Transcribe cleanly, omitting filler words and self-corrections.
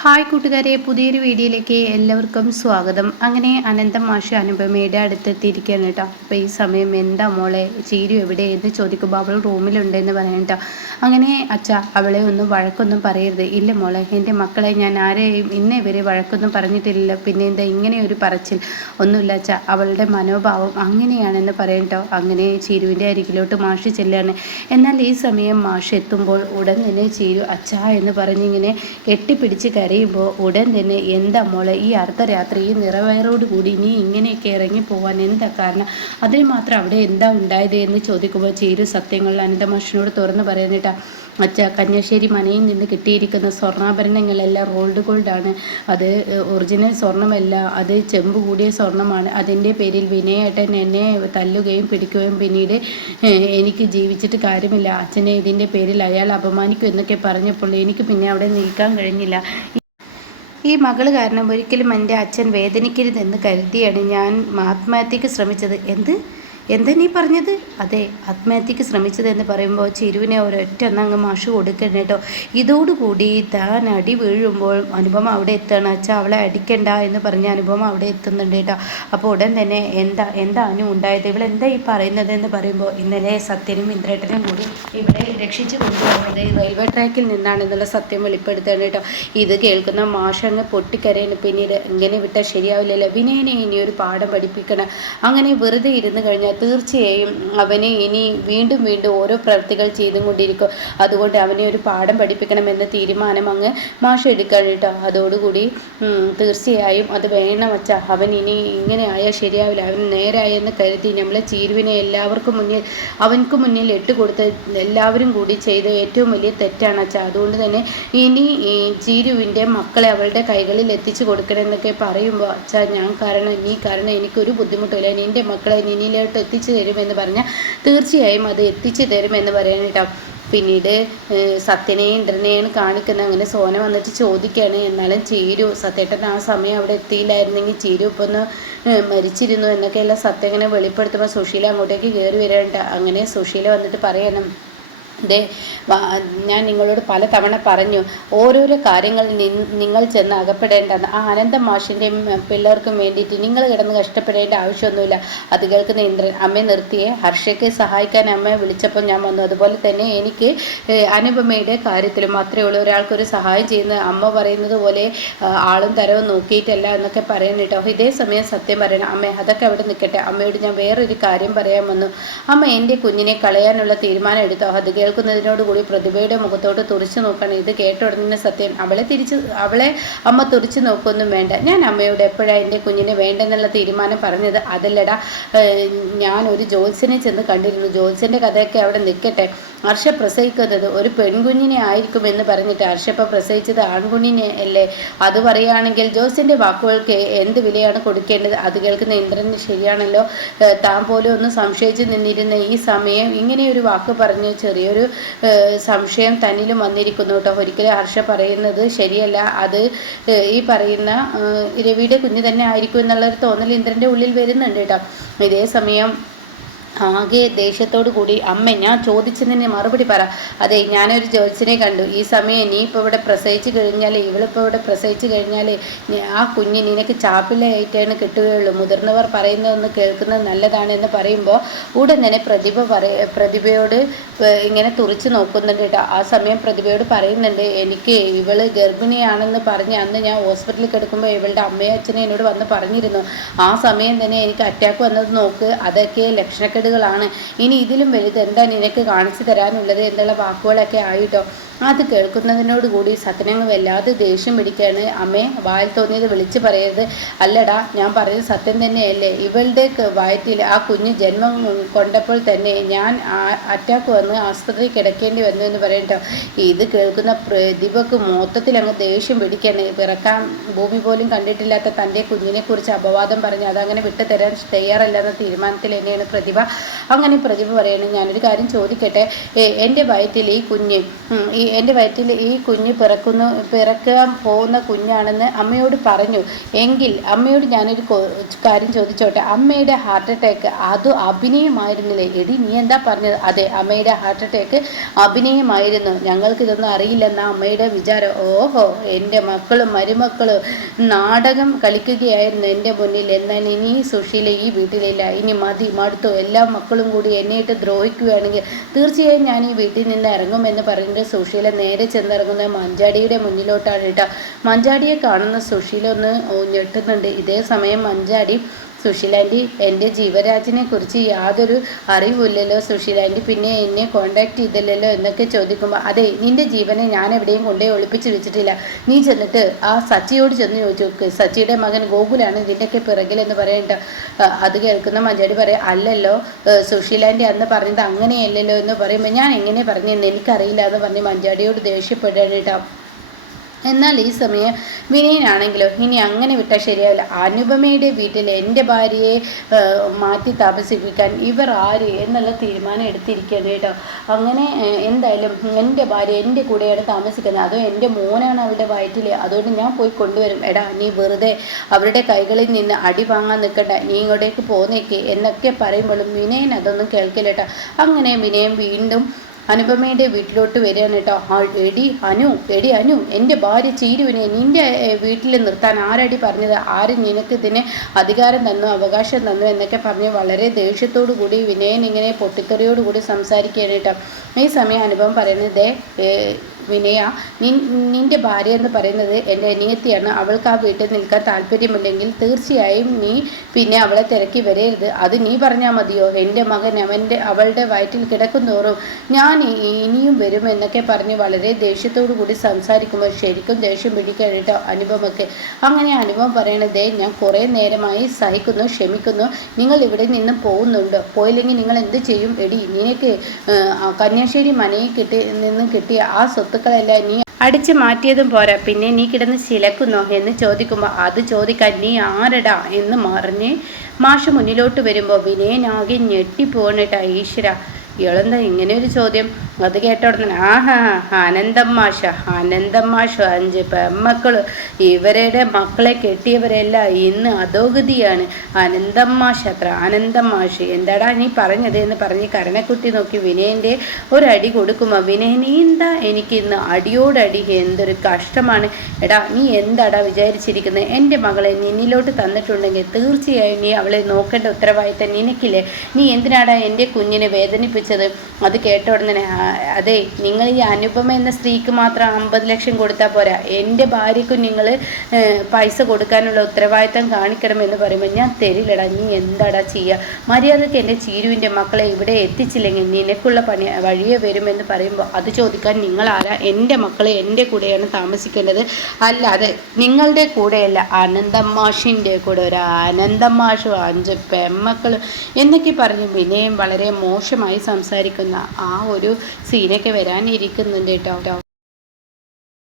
Hi കൂട്ടുകാരെ, പുതിയൊരു വീഡിയോയിലേക്ക് എല്ലാവർക്കും സ്വാഗതം. അങ്ങനെ അനന്തം മാഷ് അനുപമയുടെ അടുത്തെത്തിയിരിക്കുകയാണ് കേട്ടോ. അപ്പോൾ ഈ സമയം എന്താ മോളെ ചീരു എവിടെ എന്ന് ചോദിക്കുമ്പോൾ അവൾ റൂമിലുണ്ടെന്ന് പറയാം കേട്ടോ. അങ്ങനെ അച്ഛ അവളെ ഒന്നും വഴക്കൊന്നും പറയരുത്. ഇല്ല മോളെ, എൻ്റെ മക്കളെ ഞാൻ ആരെയും ഇന്നേ വരെ വഴക്കൊന്നും പറഞ്ഞിട്ടില്ല. പിന്നെ എന്താ ഇങ്ങനെ ഒരു പറച്ചിൽ? ഒന്നുമില്ല അച്ഛ, അവളുടെ മനോഭാവം അങ്ങനെയാണെന്ന് പറയാം കേട്ടോ. അങ്ങനെ ചീരുവിൻ്റെ അരികിലോട്ട് മാഷ് ചെല്ലുകയാണ്. എന്നാൽ ഈ സമയം മാഷ് എത്തുമ്പോൾ ഉടൻ തന്നെ ചീരു അച്ഛ എന്ന് പറഞ്ഞിങ്ങനെ കെട്ടിപ്പിടിച്ച് കരയുമ്പോൾ ഉടൻ തന്നെ എന്താ മോളെ ഈ അർദ്ധരാത്രി ഈ നിറവയറോടുകൂടി നീ ഇങ്ങനെയൊക്കെ ഇറങ്ങി പോകാൻ എന്താ കാരണം? അതിന് മാത്രം അവിടെ എന്താ ഉണ്ടായത് എന്ന് ചോദിക്കുമ്പോൾ ചീരു സത്യങ്ങൾ അനന്തമാഷിനോട് തുറന്നു പറയുന്നിട്ടാ. അച്ഛ, കന്യാശ്ശേരി മനയിൽ നിന്ന് കിട്ടിയിരിക്കുന്ന സ്വർണ്ണാഭരണങ്ങളെല്ലാം റോൾഡ് ഗോൾഡാണ്. അത് ഒറിജിനൽ സ്വർണ്ണമല്ല, അത് ചെമ്പ് കൂടിയ സ്വർണ്ണമാണ്. അതിൻ്റെ പേരിൽ വിനയേട്ടൻ എന്നെ തല്ലുകയും പിടിക്കുകയും പിന്നീട് എനിക്ക് ജീവിച്ചിട്ട് കാര്യമില്ല, അച്ഛനെ ഇതിൻ്റെ പേരിൽ അയാൾ അപമാനിക്കും എന്നൊക്കെ പറഞ്ഞപ്പോൾ എനിക്ക് പിന്നെ അവിടെ നിൽക്കാൻ കഴിഞ്ഞില്ല. ഈ മകൾ കാരണം ഒരിക്കലും എൻ്റെ അച്ഛൻ വേദനിക്കരുതെന്ന് കരുതിയാണ് ഞാൻ ആത്മഹത്യക്ക് ശ്രമിച്ചത്. എന്താ നീ പറഞ്ഞത്? അതെ, ആത്മഹത്യക്ക് ശ്രമിച്ചതെന്ന് പറയുമ്പോൾ ചിരുവിനെ ഒരൊറ്റ ഒന്നങ്ങ് മാഷ് കൊടുക്കണം കേട്ടോ. ഇതോടുകൂടി താൻ അടി വീഴുമ്പോൾ അനുപമ അവിടെ എത്തുകയാണ്. അച്ഛാ, അവളെ അടിക്കണ്ട എന്ന് പറഞ്ഞ് അനുപമ അവിടെ എത്തുന്നുണ്ട് കേട്ടോ. അപ്പോൾ ഉടൻ തന്നെ എന്താ അനു ഉണ്ടായത്, ഇവളെന്താ ഈ പറയുന്നത് എന്ന് പറയുമ്പോൾ ഇന്നലെ സത്യനും ഇന്ദ്രേട്ടനും കൂടി ഇവിടെ രക്ഷിച്ചു കൊണ്ടുപോകുന്നത് റെയിൽവേ ട്രാക്കിൽ നിന്നാണെന്നുള്ള സത്യം വെളിപ്പെടുത്തുകയാണ് കേട്ടോ. ഇത് കേൾക്കുന്ന മാഷ് അങ്ങ് പൊട്ടിക്കരയാണ്. പിന്നീട് ഇങ്ങനെ വിട്ടാൽ ശരിയാവില്ലല്ലോ, വിനയനെ ഇനി ഒരു പാഠം പഠിപ്പിക്കണം. അങ്ങനെ വെറുതെ ഇരുന്ന് കഴിഞ്ഞാൽ തീർച്ചയായും അവനെ ഇനി വീണ്ടും ഓരോ പ്രവൃത്തികൾ ചെയ്തും കൊണ്ടിരിക്കും. അതുകൊണ്ട് അവനെ ഒരു പാഠം പഠിപ്പിക്കണമെന്ന തീരുമാനം അങ്ങ് മാഷ് എടുക്കാൻ കേട്ടോ. അതോടുകൂടി തീർച്ചയായും അത് വേണം അച്ഛ, അവൻ ഇനി ഇങ്ങനെ ആയാൽ ശരിയാവില്ല. അവൻ നേരായെന്ന് കരുതി നമ്മളെ ചീരുവിനെ അവൻക്ക് മുന്നിൽ ഇട്ടുകൊടുത്ത് എല്ലാവരും കൂടി ചെയ്ത ഏറ്റവും വലിയ തെറ്റാണ് അച്ഛ. അതുകൊണ്ട് തന്നെ ഇനി ചീരുവിൻ്റെ മക്കളെ അവളുടെ കൈകളിൽ എത്തിച്ചു കൊടുക്കണമെന്നൊക്കെ പറയുമ്പോൾ അച്ഛ, നീ കാരണം എനിക്കൊരു ബുദ്ധിമുട്ടില്ല. നിൻ്റെ മക്കളെ നിന്നിലോട്ട് എത്തിച്ചു തരുമെന്ന് പറഞ്ഞാൽ തീർച്ചയായും അത് എത്തിച്ചു തരുമെന്ന് പറയാൻ കേട്ടോ. പിന്നീട് സത്യനെയും ഇന്ദ്രനെയാണ് കാണിക്കുന്നത്. അങ്ങനെ സോന വന്നിട്ട് ചോദിക്കുകയാണ്, എന്നാലും ചീരു സത്യേട്ടൻ ആ സമയം അവിടെ എത്തിയില്ലായിരുന്നെങ്കിൽ ചീരു ഇപ്പം ഒന്ന് മരിച്ചിരുന്നു എന്നൊക്കെയുള്ള സത്യം ഇങ്ങനെ വെളിപ്പെടുത്തുമ്പോൾ സുശീല അങ്ങോട്ടേക്ക് കയറി വരേണ്ട. അങ്ങനെ സുശീല വന്നിട്ട് പറയണം, ഞാൻ നിങ്ങളോട് പലതവണ പറഞ്ഞു ഓരോരോ കാര്യങ്ങൾ നിങ്ങൾ ചെന്ന് അകപ്പെടേണ്ടെന്ന്. ആ അനന്തം മാഷിൻ്റെയും പിള്ളേർക്കും വേണ്ടിയിട്ട് നിങ്ങൾ കിടന്ന് കഷ്ടപ്പെടേണ്ട ആവശ്യമൊന്നുമില്ല. അത് കേൾക്കുന്ന ഇന്ദ്രൻ, അമ്മയെ നിർത്തിയേ, ഹർഷയ്ക്ക് സഹായിക്കാൻ അമ്മയെ വിളിച്ചപ്പോൾ ഞാൻ വന്നു. അതുപോലെ തന്നെ എനിക്ക് അനുപമയുടെ കാര്യത്തിലും മാത്രമേ ഉള്ളൂ. ഒരാൾക്കൊരു സഹായം ചെയ്യുന്ന അമ്മ പറയുന്നത് പോലെ ആളും തരവും നോക്കിയിട്ടല്ല എന്നൊക്കെ പറയുന്നു കേട്ടോ. ഇതേ സമയം സത്യം പറയണം, അമ്മേ അതൊക്കെ അവിടെ നിൽക്കട്ടെ, അമ്മയോട് ഞാൻ വേറൊരു കാര്യം പറയാൻ വന്നു. അമ്മ എൻ്റെ കുഞ്ഞിനെ കളയാനുള്ള തീരുമാനം എടുത്തോ? അത് കേൾക്കുന്നതിനോടുകൂടി പ്രതിഭയുടെ മുഖത്തോട്ട് തുറിച്ചു നോക്കണം. ഇത് കേട്ട ഉടനെ സത്യം, അവളെ അമ്മ തുറിച്ചു നോക്കൊന്നും വേണ്ട. ഞാൻ അമ്മയോട് എപ്പോഴാണ് എൻ്റെ കുഞ്ഞിനെ വേണ്ടെന്നുള്ള തീരുമാനം പറഞ്ഞത്? അതല്ലടാ, ഞാൻ ഒരു ജോത്സ്യനെ ചെന്ന് കണ്ടിരുന്നു. ജോത്സ്യൻ്റെ കഥയൊക്കെ അവിടെ നിൽക്കട്ടെ. ഹർഷ പ്രസവിക്കുന്നത് ഒരു പെൺകുഞ്ഞിനെ ആയിരിക്കുമെന്ന് പറഞ്ഞിട്ട് ഹർഷപ്പ പ്രസവിച്ചത് ആൺകുഞ്ഞിനെ അല്ലേ? അത് പറയുകയാണെങ്കിൽ ജോത്സ്യൻ്റെ വാക്കുകൾക്ക് എന്ത് വിലയാണ് കൊടുക്കേണ്ടത്? അത് കേൾക്കുന്ന ഇന്ദ്രന് ശരിയാണല്ലോ, താൻ പോലും ഒന്ന് സംശയിച്ച് നിന്നിരുന്ന ഈ സമയം ഇങ്ങനെയൊരു വാക്ക് പറഞ്ഞ് ചെറിയൊരു സംശയം തന്നിലും വന്നിരിക്കുന്നു കേട്ടോ. ഒരിക്കലും ഹർഷ പറയുന്നത് ശരിയല്ല, അത് ഈ പറയുന്ന രവിയുടെ കുഞ്ഞ് തന്നെ ആയിരിക്കും എന്നുള്ളൊരു തോന്നൽ ഇന്ദ്രൻ്റെ ഉള്ളിൽ വരുന്നുണ്ട് കേട്ടോ. ഇതേ സമയം ആകെ ദേഷ്യത്തോടു കൂടി, അമ്മ ഞാൻ ചോദിച്ചതിന് മറുപടി പറ. അതെ, ഞാനൊരു ജോത്സ്യനെ കണ്ടു. ഈ സമയം നീ ഇപ്പോൾ ഇവിടെ പ്രസവിച്ച് കഴിഞ്ഞാൽ, ഇവളിപ്പോൾ ഇവിടെ പ്രസവിച്ച് കഴിഞ്ഞാൽ ആ കുഞ്ഞ് നിനക്ക് ചാപ്പിള്ളയായിട്ടാണ് കിട്ടുകയുള്ളൂ. മുതിർന്നവർ പറയുന്നതൊന്ന് കേൾക്കുന്നത് നല്ലതാണെന്ന് പറയുമ്പോൾ ഉടൻ തന്നെ പ്രതിഭയോട് ഇങ്ങനെ തുറിച്ച് നോക്കുന്നുണ്ട് കേട്ടോ. ആ സമയം പ്രതിഭയോട് പറയുന്നുണ്ട്, എനിക്ക് ഇവള് ഗർഭിണിയാണെന്ന് പറഞ്ഞ് അന്ന് ഞാൻ ഹോസ്പിറ്റലിൽ കിടക്കുമ്പോൾ ഇവളുടെ അമ്മയും അച്ഛനും എന്നോട് വന്ന് പറഞ്ഞിരുന്നു. ആ സമയം തന്നെ എനിക്ക് അറ്റാക്ക് വന്നത് നോക്ക്, അതൊക്കെ ലക്ഷണക്കേട് ാണ്. ഇനി ഇതിലും വലുത് എന്താ നിനക്ക് കാണിച്ചു തരാനുള്ളത് എന്നുള്ള വാക്കുകളൊക്കെ ആയിട്ടോ. അത് കേൾക്കുന്നതിനോടുകൂടി സത്യനങ്ങൾ വല്ലാതെ ദേഷ്യം പിടിക്കുകയാണ്. അമ്മേ, വായിൽ തോന്നിയത് വിളിച്ച് പറയരുത്. അല്ലടാ, ഞാൻ പറയുന്നത് സത്യം തന്നെയല്ലേ? ഇവളുടെ വയറ്റിൽ ആ കുഞ്ഞ് ജന്മം കൊണ്ടപ്പോൾ തന്നെ ഞാൻ അറ്റാക്ക് വന്ന് ആസ്പത്രിയിൽ കിടക്കേണ്ടി വന്നു എന്ന് പറയട്ടോ. ഇത് കേൾക്കുന്ന പ്രതിഭക്ക് മൊത്തത്തിൽ അങ്ങ് ദേഷ്യം പിടിക്കുകയാണ്. പിറക്കാൻ ഭൂമി പോലും കണ്ടിട്ടില്ലാത്ത തൻ്റെ കുഞ്ഞിനെക്കുറിച്ച് അപവാദം പറഞ്ഞ് അതങ്ങനെ വിട്ടു തരാൻ തയ്യാറല്ലെന്ന തീരുമാനത്തിൽ തന്നെയാണ് പ്രതിഭ. അങ്ങനെ പ്രതിഭ പറയുന്നത്, ഞാനൊരു കാര്യം ചോദിക്കട്ടെ, എൻ്റെ വയറ്റിൽ ഈ കുഞ്ഞ് എൻ്റെ വയറ്റിൽ ഈ കുഞ്ഞ് പിറക്കാൻ പോകുന്ന കുഞ്ഞാണെന്ന് അമ്മയോട് പറഞ്ഞു. എങ്കിൽ അമ്മയോട് ഞാനൊരു കാര്യം ചോദിച്ചോട്ടെ, അമ്മയുടെ ഹാർട്ട് അറ്റാക്ക് അത് അഭിനയമായിരുന്നില്ലേ? എടി നീ എന്താ പറഞ്ഞത്? അതെ, അമ്മയുടെ ഹാർട്ട് അറ്റാക്ക് അഭിനയമായിരുന്നു, ഞങ്ങൾക്കിതൊന്നും അറിയില്ലെന്ന അമ്മയുടെ വിചാരം. ഓഹോ, എൻ്റെ മക്കളും മരുമക്കളും നാടകം കളിക്കുകയായിരുന്നു എൻ്റെ മുന്നിൽ. എന്നാൽ ഇനി സുശീല ഈ വീട്ടിലില്ല, ഇനി മടുത്തു. എല്ലാ മക്കളും കൂടി എന്നെയിട്ട് ദ്രോഹിക്കുകയാണെങ്കിൽ തീർച്ചയായും ഞാൻ ഈ വീട്ടിൽ നിന്ന് ഇറങ്ങുമെന്ന് പറഞ്ഞിട്ട് സുശീല നേരെ ചെന്നിറങ്ങുന്നത് മഞ്ചാടിയുടെ മുന്നിലോട്ടാണ് കേട്ടോ. മഞ്ചാടിയെ കാണുന്ന സുശീല ഒന്ന് ഞെട്ടുന്നുണ്ട്. ഇതേ സമയം മഞ്ചാടി, സുശീലാൻറ്റി, എൻ്റെ ജീവരാജിനെ കുറിച്ച് യാതൊരു അറിവില്ലല്ലോ സുശീലാൻറ്റി, പിന്നെ എന്നെ കോണ്ടാക്ട് ചെയ്തില്ലല്ലോ എന്നൊക്കെ ചോദിക്കുമ്പോൾ, അതെ, നിൻ്റെ ജീവനെ ഞാൻ എവിടെയും കൊണ്ടുപോയി ഒളിപ്പിച്ച് വെച്ചിട്ടില്ല. നീ ചെന്നിട്ട് ആ സച്ചിയോട് ചെന്ന് ചോദിച്ചു, സച്ചിയുടെ മകൻ ഗോകുലാണ് ഇതിൻ്റെയൊക്കെ പിറകിലെന്ന് പറയണ്ട. അത് കേൾക്കുന്ന മഞ്ചാടി പറയാം, അല്ലല്ലോ സുശീലാൻറ്റി അന്ന് പറഞ്ഞത് അങ്ങനെയല്ലല്ലോ എന്ന് പറയുമ്പോൾ, ഞാൻ എങ്ങനെ പറഞ്ഞെന്ന് എനിക്കറിയില്ല എന്ന് പറഞ്ഞ് മഞ്ചാടിയോട് ദേഷ്യപ്പെടുകയാണ് കേട്ടോ. എന്നാൽ ഈ സമയം വിനയനാണെങ്കിലോ, ഇനി അങ്ങനെ വിട്ടാൽ ശരിയാവില്ല. അനുപമയുടെ വീട്ടിൽ എൻ്റെ ഭാര്യയെ മാറ്റി താമസിപ്പിക്കാൻ ഇവർ ആര് എന്നുള്ള തീരുമാനം എടുത്തിരിക്കുകയാണ് കേട്ടോ. അങ്ങനെ എന്തായാലും എൻ്റെ ഭാര്യ എൻ്റെ കൂടെയാണ് താമസിക്കുന്നത്, അതോ എൻ്റെ മോനാണ് അവരുടെ വയറ്റിൽ, അതുകൊണ്ട് ഞാൻ പോയി കൊണ്ടുവരും. എടാ, നീ വെറുതെ അവരുടെ കൈകളിൽ നിന്ന് അടി വാങ്ങാൻ നിൽക്കണ്ട, നീ ഇങ്ങോട്ടേക്ക് പോന്നേക്ക് എന്നൊക്കെ പറയുമ്പോഴും വിനയൻ അതൊന്നും കേൾക്കില്ല കേട്ടോ. അങ്ങനെ വിനയൻ വീണ്ടും അനുപമയുടെ വീട്ടിലോട്ട് വരികയാണ് കേട്ടോ. എടി അനു, എൻ്റെ ഭാര്യ ചീരുവിനെ നിൻ്റെ വീട്ടിൽ നിർത്താൻ ആരടി പറഞ്ഞത്? ആര് നിനക്ക് ഇതിന് അധികാരം തന്നു, അവകാശം തന്നു എന്നൊക്കെ പറഞ്ഞ് വളരെ ദേഷ്യത്തോടു കൂടി വിനയൻ ഇങ്ങനെ പൊട്ടിത്തെറിയോട് കൂടി സംസാരിക്കുകയാണ് കേട്ടോ. ഈ സമയം അനുപമ പറയുന്നത്, വിനയ, നിൻ്റെ ഭാര്യ എന്ന് പറയുന്നത് എൻ്റെ അനിയത്തിയാണ്, അവൾക്ക് ആ വീട്ടിൽ നിൽക്കാൻ താല്പര്യമുണ്ടെങ്കിൽ തീർച്ചയായും നീ പിന്നെ അവളെ തിരക്കി വരരുത്. അത് നീ പറഞ്ഞാൽ മതിയോ? എൻ്റെ മകൻ അവളുടെ വയറ്റിൽ കിടക്കും തോറും ഞാൻ ഇനിയും വരും എന്നൊക്കെ പറഞ്ഞ് വളരെ ദേഷ്യത്തോടു കൂടി സംസാരിക്കുമ്പോൾ ശരിക്കും ദേഷ്യം പിടിക്കാൻ കേട്ടോ അനുപമയ്ക്ക്. അങ്ങനെ അനുപമ പറയണതേ, ഞാൻ കുറേ നേരമായി സഹിക്കുന്നു, ക്ഷമിക്കുന്നു, നിങ്ങൾ ഇവിടെ നിന്ന് പോകുന്നുണ്ടോ? പോയില്ലെങ്കിൽ നിങ്ങൾ എന്ത് ചെയ്യും? എടി, നിനക്ക് കന്യാശ്ശേരി മനയിൽ കിട്ടിയ ആ സ്വത്തുക്കളെല്ലാം നീ അടിച്ചു മാറ്റിയതും പോരാ, പിന്നെ നീ കിടന്ന് ചിലക്കുന്നോ എന്ന് ചോദിക്കുമ്പോൾ, അത് ചോദിക്കാൻ നീ ആരടാ എന്ന് പറഞ്ഞ് മാഷ് മുന്നിലോട്ട് വരുമ്പോൾ വിനയനാകെ ഞെട്ടിപ്പോണേട്ടാ. ഈശ്വര, ഇയാളെന്താ ഇങ്ങനെ ഒരു ചോദ്യം? അത് കേട്ട ഉടനെ, ആഹാ, അനന്തം മാഷ 5 പെമ്മക്കൾ, ഇവരുടെ മക്കളെ കെട്ടിയവരെല്ലാം ഇന്ന് അധോഗതിയാണ്. അനന്തം മാഷ് അത്ര, അനന്തം മാഷ്, എന്താടാ നീ പറഞ്ഞത് എന്ന് പറഞ്ഞ് കരണക്കുത്തി നോക്കി വിനയൻ്റെ ഒരടി കൊടുക്കുമ്പോൾ, വിനയൻ, നീ എന്താ എനിക്ക് ഇന്ന് അടിയോടടി, എന്തൊരു കഷ്ടമാണ്. എടാ, നീ എന്താടാ വിചാരിച്ചിരിക്കുന്നത്? എൻ്റെ മകളെ നിന്നിലോട്ട് തന്നിട്ടുണ്ടെങ്കിൽ തീർച്ചയായും നീ അവളെ നോക്കേണ്ട ഉത്തരവാദിത്തം നിനക്കില്ലേ? നീ എന്തിനാടാ എൻ്റെ കുഞ്ഞിനെ വേദനിപ്പിച്ചത്? അത് കേട്ട ഉടനെ, അതെ, നിങ്ങൾ ഈ അനുപമ എന്ന സ്ത്രീക്ക് മാത്രം 50 ലക്ഷം കൊടുത്താൽ പോരാ, എൻ്റെ ഭാര്യയ്ക്കും നിങ്ങൾ പൈസ കൊടുക്കാനുള്ള ഉത്തരവാദിത്തം കാണിക്കണമെന്ന് പറയുമ്പോൾ, ഞാൻ തരില്ലടാ, നീ എന്താടാ ചെയ്യുക? മര്യാദയ്ക്ക് എൻ്റെ ചീരുവിൻ്റെ മക്കളെ ഇവിടെ എത്തിച്ചില്ലെങ്കിൽ നിനക്കുള്ള വഴിയെ വരുമെന്ന് പറയുമ്പോൾ, അത് ചോദിക്കാൻ നിങ്ങളാരാ? എൻ്റെ മക്കളെ എൻ്റെ കൂടെയാണ് താമസിക്കേണ്ടത്, അല്ലാതെ നിങ്ങളുടെ കൂടെയല്ല, അനന്തം മാഷിൻ്റെ കൂടെ. ഒരു അനന്തം മാഷും 5 പെമ്മക്കളും എന്നൊക്കെ പറഞ്ഞ് വിനയം വളരെ മോശമായി സംസാരിക്കുന്ന ആ ഒരു സീനൊക്കെ വരാനിരിക്കുന്നുണ്ട് കേട്ടോ.